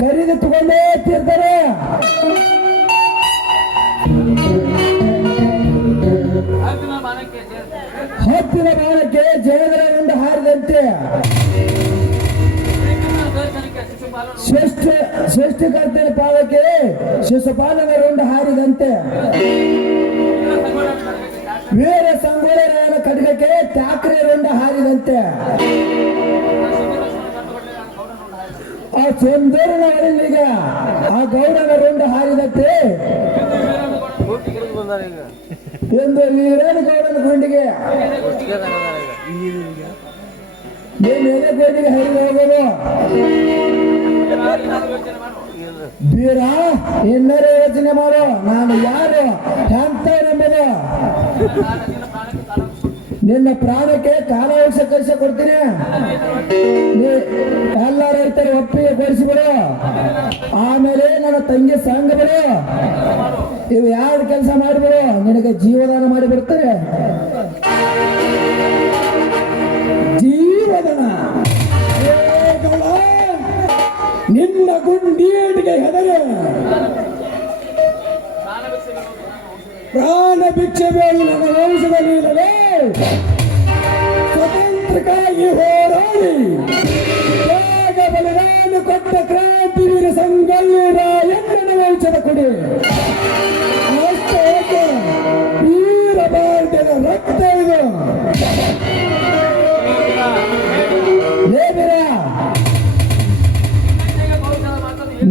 ಕರಿದು ತಗೊಂಡೇ ತಿರ್ತಾರೆ ಹತ್ತಿನ ಕಾಲಕ್ಕೆ ಜಯದ್ರ ಒಂದು ಹಾರಿದಂತೆ ಶ್ರೇಷ್ಠ ಶ್ರೇಷ್ಠಕರ್ತರ ಪಾದಕ್ಕೆ ಶಿಶುಪಾಲನ ರುಂಡ ಹಾರಿದಂತೆ ವೀರ ಸಂಗೊಳ್ಳಿರಾಯನ ಖಡ್ಗಕ್ಕೆ ಠಾಕ್ರೆ ರುಂಡ ಹಾರಿದಂತೆ. ಆ ಚಂದೂರಿನ ಅರಳಿಗ ಆ ಗೌಡನ ರುಂಡ ಹಾರಿದಂತೆ ಎಂದು ವೀರನ ಗೌಡನ ಗುಂಡಿಗೆ. ಏನ್ ಎಲೆ ಗುಂಡಿಗೆ ಹರಿದು ಹೋಗೋದು? ಬೀರ ಇನ್ನರೇ ಯೋಚನೆ ಮಾಡೋ. ನಾನು ಯಾರು ಶಾಂತ ನಂಬುದು? ನಿನ್ನ ಪ್ರಾಣಕ್ಕೆ ಕಾಲಾವಶ ಕಳಿಸ ಕೊಡ್ತೀನಿ. ನೀ ಇರ್ತಾರೆ ರೈತರ ಒಪ್ಪಿಗೆ ಕೊಡಿಸಿಬಿಡು. ಆಮೇಲೆ ನನ್ನ ತಂಗಿ ಸಂಘ ಬಿಡು ಇವು ಯಾರು ಕೆಲಸ ಮಾಡಿಬಿಡು, ನಿನಗೆ ಜೀವದಾನ ಮಾಡಿಬಿಡ್ತಾರೆ. ಜೀವದಾನ ಪ್ರಾಣ ಭಿಕ್ಷೆ ಬೇಡಿ ನನ್ನ ವಂಶದಲ್ಲಿ ಸ್ವತಂತ್ರಕ್ಕಾಗಿ ಹೋರಾಡಿ. ಬೇಗ ಬಲಿದಾನ ಕೊಟ್ಟ ಕ್ರಾಂತಿವೀರ ಸಂಗೊಳ್ಳಿ ರಾಯಣ್ಣನ ವಂಶದ ಕೊಡಿ. ಅಷ್ಟೇ? ವೀರ ಭಾರತದ ರಕ್ತ ಇದು.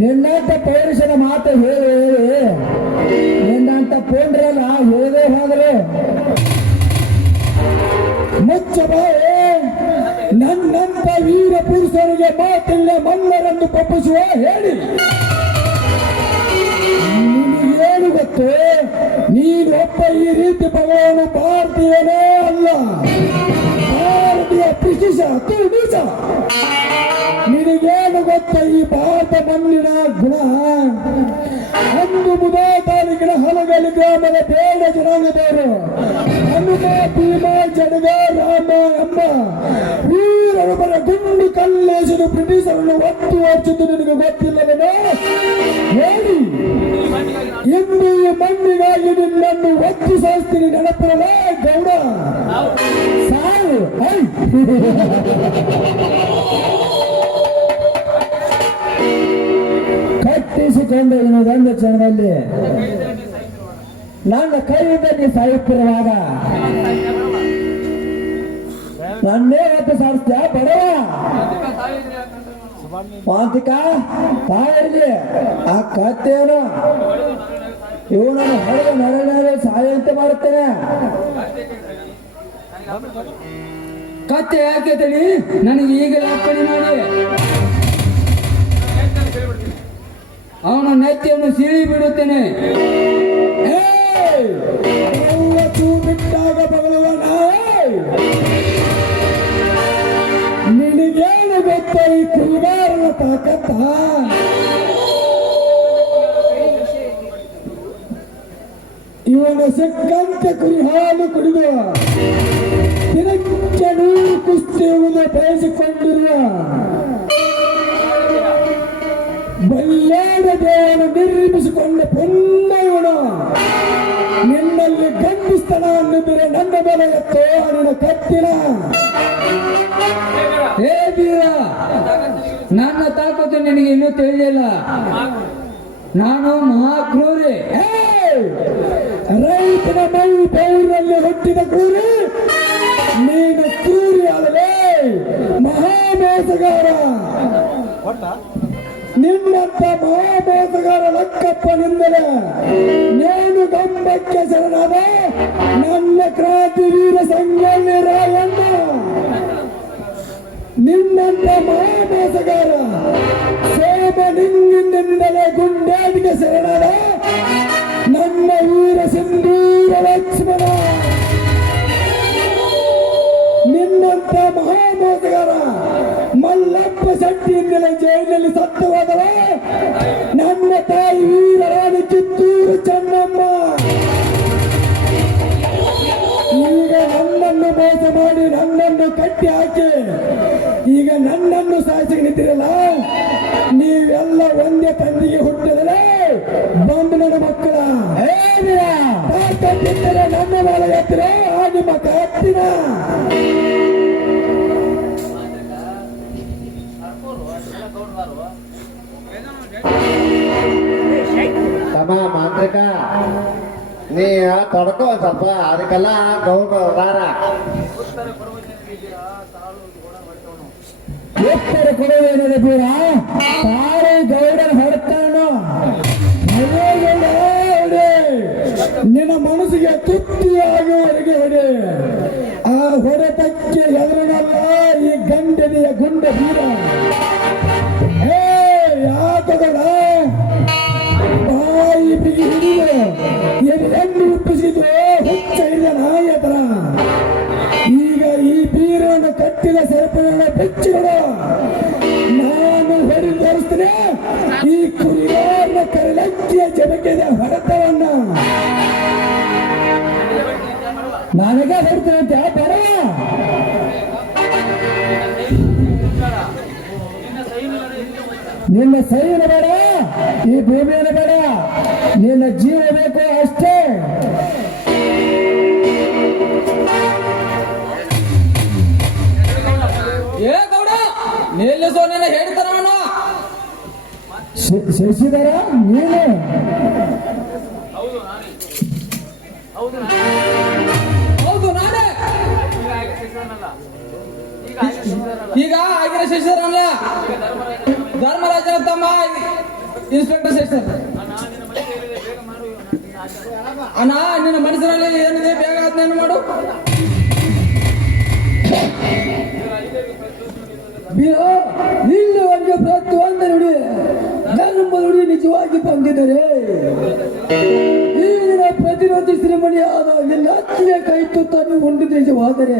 ನಿನ್ನಂತ ಪೌರುಷನ ಮಾತು ಹೇಳಿ ಹೇಳಿ. ನಿನ್ನಂತ ಪೌಂಡ್ರಲ್ಲ ಹೇಳದೆ ಹೋದ್ರೆ ಮುಚ್ಚಬೇ. ನನ್ನಂತ ವೀರ ಪುರುಷರಿಗೆ ಮಾತಿಲ್ಲ ಮಂಗರನ್ನು ಪಪ್ಪಿಸುವ ಹೇಳಿ. ನಿನಗೇನು ಗೊತ್ತು? ನೀನು ಒಬ್ಬ ಈ ರೀತಿ ಭಗವಾನು ಭಾರತೀಯನೇ ಅಲ್ಲ. ಭಾರತೀಯ ಬ್ರಿಟಿಷ ತುಡಿಸ ನಿನಗೇನು ಗೊತ್ತ ಈ ಭಾರತ ಮಣ್ಣಿನ ಗುಣ ಒಂದು ಮುದಾ ತಾಲೂಕಿನ ಹಲಗಲಿ ಗ್ರಾಮದ ಬೇಡ ಜನಾಂಗದವರು ಹನುಮ ಭೀಮ ಜಡಗ ರಾಮ ಎಂಬ ವೀರರೊಬ್ಬರ ಗುಂಡು ಕಲ್ಲೇಸಲು ಬ್ರಿಟಿಷರನ್ನು ಒತ್ತು ಹಚ್ಚಿದ್ದು ನಿನಗೆ ಗೊತ್ತಿಲ್ಲವೇನೋ ಹೇಳಿ ಇಂದು ಈ ಮಣ್ಣಿಗಾಗಿ ನಿನ್ನನ್ನು ಒತ್ತು ಸಾಸ್ತೀನಿ ನೆನಪಿರಲೇ ಗೌಡ ಸಾವು ಐ ಕಟ್ಟಿಸಿಕೊಂಡು ಇನ್ನೊಂದು ಕ್ಷಣದಲ್ಲಿ ನನ್ನ ಕೈಯಿಂದ ನೀ ಸಾಯುತ್ತಿರುವಾಗ. ನನ್ನೇ ಹತ್ತು ಸಾರಿಸ್ತ್ಯಾ, ಬಡವ? ಮಾಂತಿಕ ತಾಯಿರ್ಲಿ ಆ ಕತ್ತೇನು ಇವು ನಾನು ಹೊಡೆದ ನರನಾರ ಸಾಯಂತೆ ಮಾಡುತ್ತೇನೆ. ಕತ್ತೆ ಯಾಕೆ ತಳಿ ನನಗೆ ಈಗಲೇ ಅಪ್ಪಣೆ ಮಾಡಿ. ಅವನ ನೆತ್ತಿಯನ್ನು ಸಿಳಿ ಬಿಡುತ್ತೇನೆ ಬಿಟ್ಟಾಗ ಬಗಲುವ ನಾಯೇ ನಿನಗೇನು ಗೊತ್ತ ಈ ಕುಲ್ಗಾರನ ತಾಕತ್ತ? ಇವನ ಸಿಕ್ಕಂತೆ ಕುರಿ ಹಾಲು ಕುಡಿದು ನೂರು ಕುಸ್ತಿಯುವುದು ಬಯಸಿಕೊಂಡಿರುವ ಬಲ್ಲಾದ ದೇವನು ನಿರ್ಮಿಸಿಕೊಂಡ ಪುಣ್ಯವನು ನಿನ್ನಲ್ಲಿ ಗಂಡಿಸ್ತನ ಅನ್ನಿದ್ರೆ ನನ್ನ ಬೆಲೆ ಎತ್ತೋ ಕತ್ತಿನ. ಹೇ ನನ್ನ ತಾಕತ್ತು ನಿನಗೆ ಇನ್ನೂ ತಿಳಿದಿಲ್ಲ ನಾನು ಮಹಾಕ್ರೂರಿ! ರೈತನ ಮೈ ಬೆವರಲ್ಲಿ ಹುಟ್ಟಿದ ಕ್ರೂರಿ, ನೀನು ಕ್ರೂರಿ ಅಲ್ಲವೇ ಮಹಾಮೋಸಗಾರ. ನಿನ್ನಂತ ಲಕ್ಕಪ್ಪ ಲಕ್ಕಪ್ಪನಿಂದಲೇ ನೇನು ಗಂಬಕ್ಕೆ ಶರಣಾದ ನನ್ನ ಕ್ರಾಂತಿ ವೀರ ಸಂಗೊಳ್ಳಿ ರಾಯಣ್ಣ. ನಿನ್ನಂತ ಮಹಾಮೋಸಗಾರ ಸೋಮಲಿಂಗಿನಿಂದಲೇ ಗುಂಡೇಟಿಗೆ ಶರಣಾದ ನನ್ನ ವೀರ ಸಿಂಧೂರ ಲಕ್ಷ್ಮಣ. ನಿನ್ನಂತ ಮಹಾಮೋಸಗಾರ ಮಲ್ಲಪ್ಪ ಶೆಟ್ಟಿಯಿಂದಲೇ ಜೈಲಿನಲ್ಲಿ ಸತ್ತು ತೊಡ್ಕೋ ಸ್ವಲ್ಪ ಅದಕ್ಕೆಲ್ಲ ಗೌಡ್ರು ಅದಾರ ಉತ್ತರ ಕೊಡುವೇನಿದೆ ಬೀರ? ತಾರು ಗೌಡನ ಹೊರತಾನು. ನಿನ್ನ ಮನಸ್ಸಿಗೆ ತೃಪ್ತಿಯಾಗುವವರೆಗೆ ಹೊಡೆ. ಆ ಹೊಡೆತಕ್ಕೆ ಹೆದರನಲ್ಲ ಈ ಗಂಡನೆಯ ಗುಂಡ ಬೀರ. ಏ ಯಾಕಗಳ ಈಗ ಈ ಬೀರನ್ನು ಕಟ್ಟಿದ ಬೆಚ್ಚಿಡು ನಾನು ಹೊಡಿ ತೋರಿಸ್ತೇನೆ. ಈ ಕುರಿಗಾರನ ಕರಲಕ್ಕಿಯ ಜನಕ್ಕೆ ಹೊಡೆತವನ್ನ. ನನಗೆ ಅಂತ ನಿನ್ನ ಸೈನ ಈ ಭೂಮಿಯನ್ನು ಬೇಡ. ನಿನ್ನ ಜೀವ ಬೇಕು ಅಷ್ಟೇ. ಏ ಗೌಡ ನಿಲ್ಲಿಸೋ ನಿನ್ನ ಹೇಳ್ತಾರ ಶಶಿಧರ ನೀನು ಇನ್ಸ್ಪೆಕ್ಟರ್ ಸೇರ್ತಾರೆ ಅಣ್ಣ, ನಿನ್ನ ಮನಸ್ಸಿನಲ್ಲಿ ಏನಿದೆ, ಬೇಗ ಅದನ್ನೇನು ಮಾಡು. ಇಲ್ಲಿವರೆಗೆ ಪ್ರತಿಯೊಂದು ನುಡಿ. ಧರ್ಮ ನುಡಿ ನಿಜವಾಗಿ ಬಂದಿದ್ದಾರೆ, ಈ ದಿನ ಪ್ರತಿರೋಧಿ ಶ್ರೀಮಣಿ ಆದ ನಿನ್ನ ಹತ್ತಿಗೆ ಕೈ ತುತ್ತ ನೀವು ಉಂಡು ನಿಜವಾದರೆ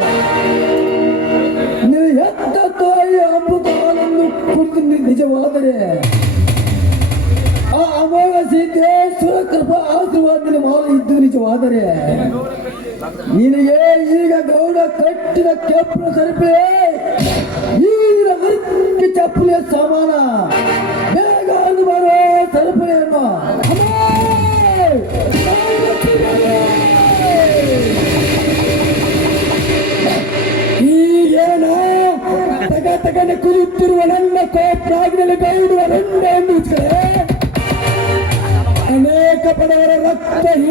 ನೀವು ಎತ್ತ ತಾಯಿ ಅಮೃತ ಹಾಲನ್ನು ಕುಡಿದು ನಿಜವಾದರೆ ಅಮೋಘ ಸಿದ್ದೇಶ್ವರ ಕೃಪಾ ಆಶೀರ್ವಾದ ಮಾಲು ಇದ್ದು ನಿಜವಾದರೆ ನಿನಗೆ ಈಗ ಗೌಡ ಕಟ್ಟಿದ ಕೆಪ್ಪು ಸರಿಪೆ ಈಗಿನ ಹಕ್ಕಿ ಚಪ್ಪಲಿಯ ಸಮಾನ, ಬೇಗ ಅಂದು ಬರೋ ಸರಪಳಿಯನ್ನು ಈಗೇನ ತಗ ತಗನೆ ಕುದಿಯುತ್ತಿರುವ ನನ್ನ ಕೋಪ್ರಾಗ್ನಲ್ಲಿ ಗೌಡುವ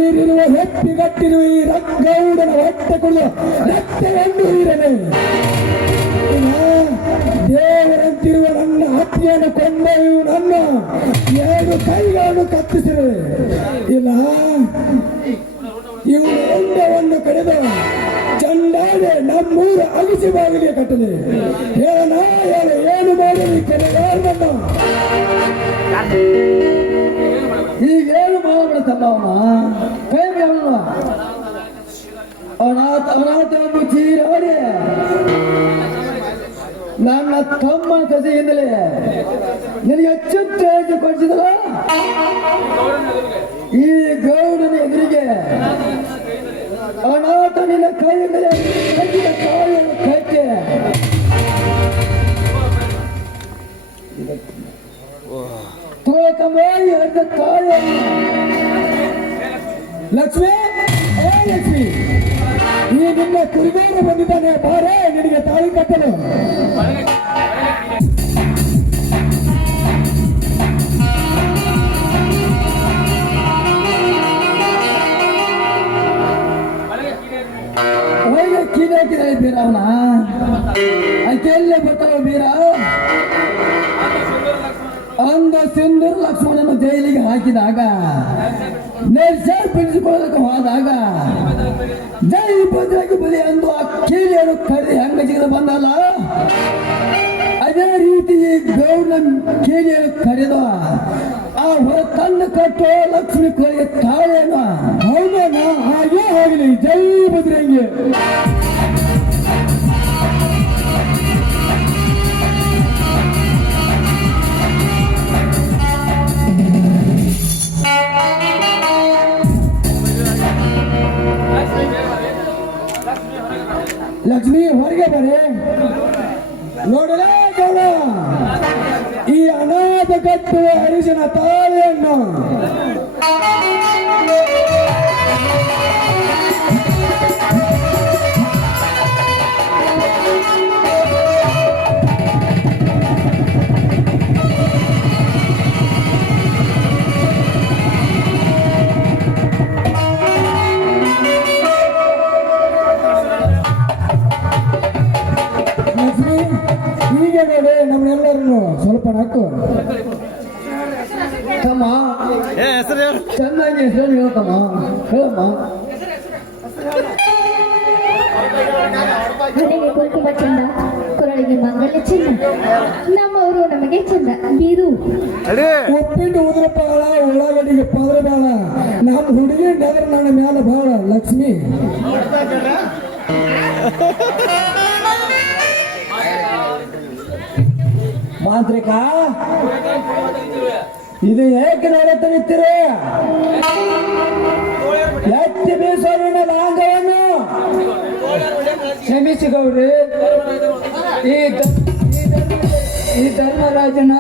ಹೆಟ್ಟಿ ಹೆಪ್ಪಿಗಟ್ಟಿರುವ ಈ ರಂಗೌಡನ ಹೊಟ್ಟೆ ಕುಡಿದು ಎಂದು ಇನ್ನ ದೇವರಂತಿರುವ ನನ್ನ ಹತ್ಯೆಯನ್ನು ಕೊಂಡೊಯ್ಯು ನನ್ನ. ಎರಡು ಕೈಗಳನ್ನು ಕತ್ತಿಸಿರು ಇಲ್ಲ ಇವು ರಂಗವನ್ನು ಕಡಿದು ಚಂಡಾಡೆ ನಮ್ಮೂರ ಅಗಿಸಿ ಬಾಗಿಲಿಗೆ ಕಟ್ಟಲಿ. ಹೇಳ ಏನು ಮಾಡಲಿ ಕೆಲವರು ಈಗ ಏನು ಮಾಡಬಿಡ್ತಲ್ಲ ಅವನ ಕೈ ಅವನ ಅನಾಥ ಅನಾಥ ಎಂಬ ಚೀರಾಡಿ ನನ್ನ ತಮ್ಮ ಕಸೆಯಿಂದಲೇ ನಿನಗೆ ಎಚ್ಚೆತ್ತು ಕೊಡಿಸಿದಲ್ಲ ಈ ಗೌಡನ ಎದುರಿಗೆ ಅನಾಥ ನಿನ್ನ ಕೈಯಿಂದಲೇ ಕಟ್ಟಿದ ಕಾಯನ್ನು ಕಟ್ಟೆ ತೋಕಮಾಯಿ ಅರ್ಧ ಕಾಯ ಲಕ್ಷ್ಮಿ, ಏ ಲಕ್ಷ್ಮಿ, ಈ ನಿನ್ನ ಕುರಿಗಾರ ಬಂದಿದ್ದಾನೆ, ಬಾರೆ, ನಿನಗೆ ತಾಳಿ ಕಟ್ಟಲು. ಒಳ್ಳೆ ಕೀಲೆ ಹಾಕಿದಾಳೆ ಬೀರ ಅವನ ಅದಕ್ಕೆಲ್ಲೇ ಬರ್ತಾವ ಬೀರ? ಅಂದ ಸಿಂಧೂರು ಲಕ್ಷ್ಮಣನ ಜೈಲಿಗೆ ಹಾಕಿದಾಗ ನೆಲ್ಸ ಬಿಡಿಸಿಕೊಳ್ಳಕ್ಕೆ ಹೋದಾಗ ಜೈ ಭದ್ರಾಗಿ ಬಲಿ ಅಂದು ಆ ಕೀಲಿಯನ್ನು ಕರೆದು ಹೆಂಗ ಜಿಗಿದು ಬಂದಲ್ಲ? ಅದೇ ರೀತಿ ಈ ಗೌಡ ಕೀಲಿಯನ್ನು ಕರೆದು ಆ ಹೊರ ತನ್ನ ಕಟ್ಟೋ ಲಕ್ಷ್ಮಿ ಕೊನೆಗೆ ತಾಳೇನ ಹೌದೇನ? ಹಾಗೆ ಹೋಗಲಿ ಜೈ ಭದ್ರಂಗಿ. ಲಕ್ಷ್ಮಿ ಹೊರಗೆ ಬರೆ ನೋಡಲೇ ಗೌಡ ಈ ಅನಾಥ ಕಟ್ಟುವ ಹರಿಶನ ತಾಳೆಯನ್ನು ಚೆನ್ನಾಗಿ ಹೆಸರು ಹೇಳ್ತಮ್ಮ. ಹೇಳಮ್ಮ ಹಣೆಗೆ ಕುಂಕುಮ ಚಂದ ಕೊರಳಿಗೆ ಮಂಗಲ್ಯ ಚಂದ ನಮ್ಮವರು ನಮಗೆ ಚಂದ ಬೀರು. ಒಪ್ಪಿಟ್ಟು ಉದ್ರ ಬಾಳ ಉಳ್ಳಾಗಡ್ಡಿಗೆ ಪದ್ರ ಬಾಳ ನಮ್ಮ ಹುಡುಗಿ ನಗರ ನನ್ನ ಮ್ಯಾಲ ಬಾಳ ಲಕ್ಷ್ಮಿ. ಮಾಂತ್ರಿಕ? ಇದು ಏಕೆ ನೋಡುತ್ತೀರಿ ಎತ್ತಿ ಬೀಸೋರಿನ ಲಾಂಗವನ್ನು. ಕ್ಷಮಿಸಿ ಗೌರಿ ಈ ಈ ಧರ್ಮ- ಈ ಧರ್ಮರಾಜನ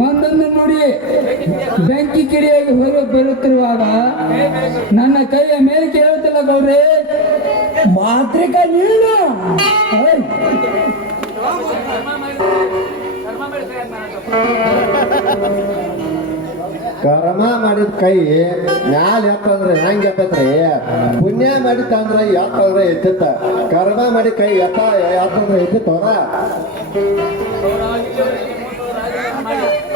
ಒಂದೊಂದು ನುಡಿ ಬೆಂಕಿ ಕಿಡಿಯಾಗಿ ಹೊರ ಬರುತ್ತಿರುವಾಗ ನನ್ನ ಕೈಯ ಮೇಲೆ ಕೇಳುತ್ತಿಲ್ಲ ಗೌರಿ ಮಾತ್ರಿಕ ನೀನು. ಕರ್ಮ ಮಾಡಿದ? ಕೈ ಮ್ಯಾಲ ಎತ್ತಂದ್ರೆ ಹೆಂಗ್ ಎತ್ತೈತ್ರಿ? ಪುಣ್ಯ ಮಾಡಿತ್ತಂದ್ರೆ ಎತ್ತಂದ್ರೆ ಎತ್ತಿತ್ತ. ಕರ್ಮ ಮಾಡಿ ಕೈ ಎತ್ತ ಎತ್ತಂದ್ರೆ ಎತ್ತಿತ್ತವ್ರ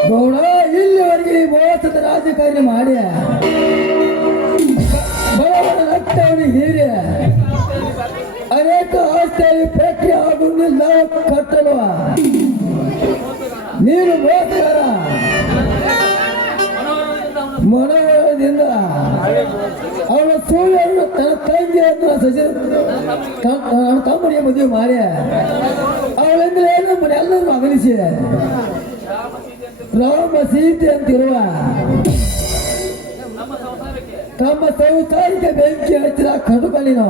ಗೌಡ ಇಲ್ಲಿವರೆಗೆ ಮೋಸದ ರಾಜಕಾರಣ ಮಾಡಿ ಬಡವರ ರಕ್ತವನ್ನು ಹೀರಿ ಅನೇಕ ಆಸ್ತಿಯಲ್ಲಿ ಪೆಟ್ಟಿ ಆಗುವುದಿಲ್ಲ ಕಟ್ಟಲು ನೀನು ಮೋಸಗಾರ ಮನೋಹರದಿಂದ ಅವನ ಸೂರ್ಯನು ತನ್ನ ತಂಗಿಯನ್ನು ಅವನ ತಮ್ಮನಿಗೆ ಮದುವೆ ಮಾಡಿ. ಅವಳೆಂದ್ರೆ ನಮ್ಮನ್ನ ಎಲ್ಲರೂ ಅಗಲಿಸಿ ರಾಮ ಸೀತೆ ಅಂತಿರುವ ತಮ್ಮ ಸಂಸಾರಕ್ಕೆ ಬೆಂಕಿ ಹಚ್ಚಿದ ಕಡುಬಲಿನ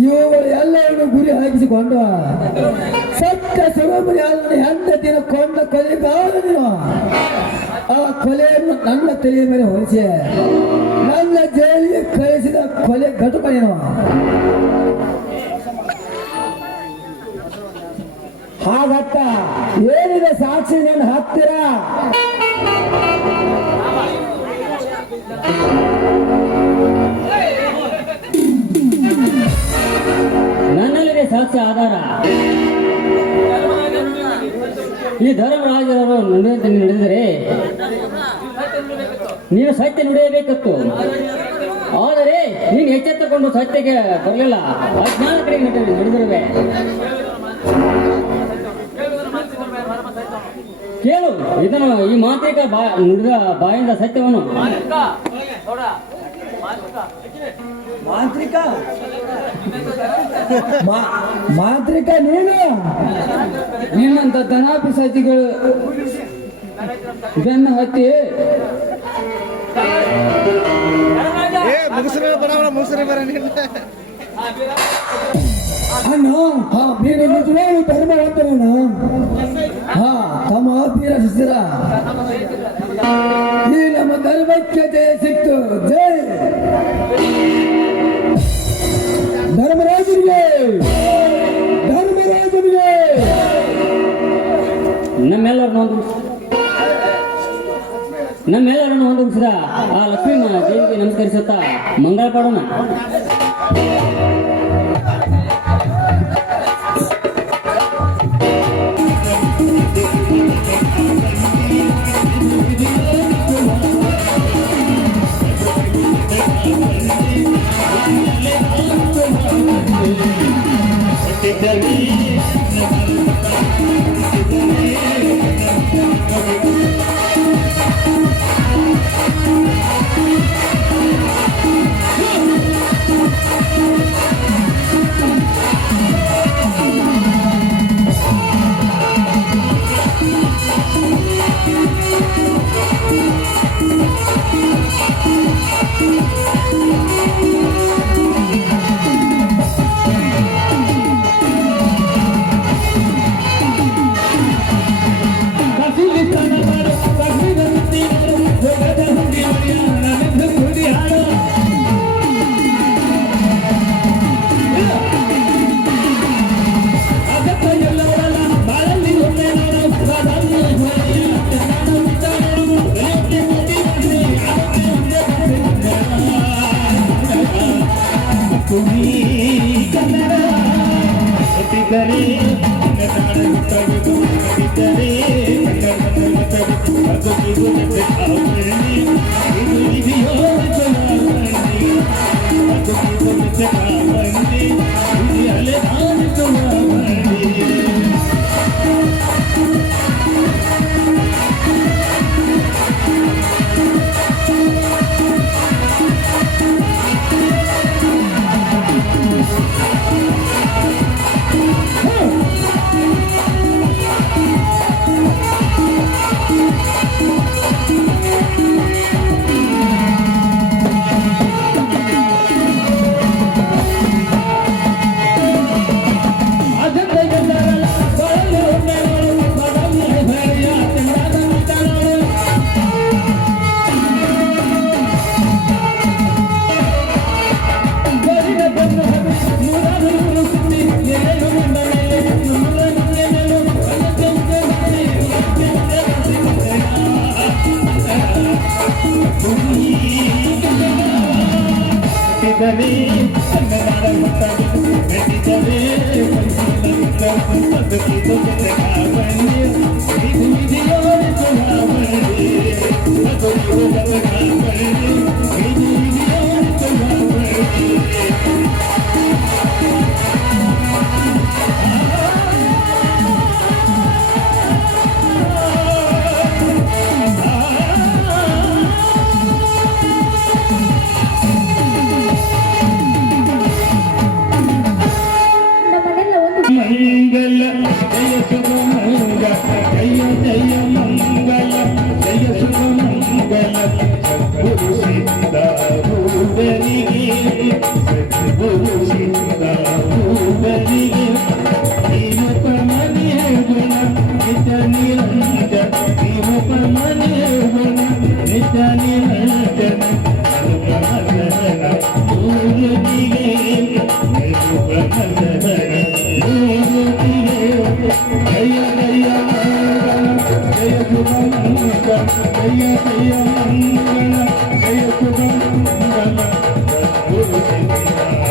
ಇವುಗಳು ಎಲ್ಲವನ್ನು ಗುರಿ ಹಾಕಿಸಿಕೊಂಡು. ಸತ್ಯ ಎಂತ ದಿನ ಕೊಂಡ ಕೊಲೆಗಾರನು ಆ ಕೊಲೆಯನ್ನು ನನ್ನ ತಲೆಯ ಮೇಲೆ ಹೊರಿಸಿ, ನನ್ನ ಜೈಲಿಗೆ ಕಳಿಸಿದ ಕೊಲೆ ಘಟಕನೇನು ಹಾಗತ್ತ, ಏನಿದೆ ಸಾಕ್ಷಿ ನೀನು ಹತ್ತಿರ? ನನ್ನಲ್ಲಿದೆ ಆಧಾರ. ಈ ಧರ್ಮರಾಜರವರು ನುಡಿದಂತೆ ನಡೆದರೆ ನೀನು ಸತ್ಯ ನುಡಿಯಬೇಕತ್ತು. ಆದರೆ ನೀನು ಎಚ್ಚೆತ್ತುಕೊಂಡು ಸತ್ಯಕ್ಕೆ ಬರಲಿಲ್ಲ. ಅಜ್ಞಾನ ಕಡೆ ನಡೆ- ನಡೆದಿರುವೆ. ಕೇಳು, ಇದನ್ನು ಈ ಮಾತ್ರಿಕ ಬಾ ನುಡಿದ ಬಾಯಿಂದ ಸತ್ಯವನ್ನು. ಮಾಂತ್ರಿಕ. ಮಾ- ಮಾಂತ್ರಿಕ ನೀನು? ನಿನ್ನಂತ ಧನಾಪಿಸಾಚಿಗಳು ಇದನ್ನು ಹತ್ತಿ? ಅಣ್ಣ ಹಾ ನೀನು ನಿಜವಾಗ್ಲೂ ಧರ್ಮವಂತನಣ್ಣ ಹಾ ತಮ್ಮ ಬೀರ ಶಿಸ್ತಿರ ಈ ನಮ್ಮ ಧರ್ಮಕ್ಕೆ ಜಯ ಸಿಕ್ತು. ಜೈ. ಧರ್ಮರಾಜನಿಗೆ. ಧರ್ಮರಾಜನಿಗೆ. ನಮ್ಮೆಲ್ಲರನ್ನು ಒಂದು ನಮ್ಮೆಲ್ಲರನ್ನು ಒಂದು ಆ ಲಕ್ಷ್ಮೀ ಜಯಂತಿ ನಮಸ್ಕರಿಸುತ್ತಾ ಮಂಗಳ ಪಾಡೋಣ. ಮಂಗಲ ಜಯ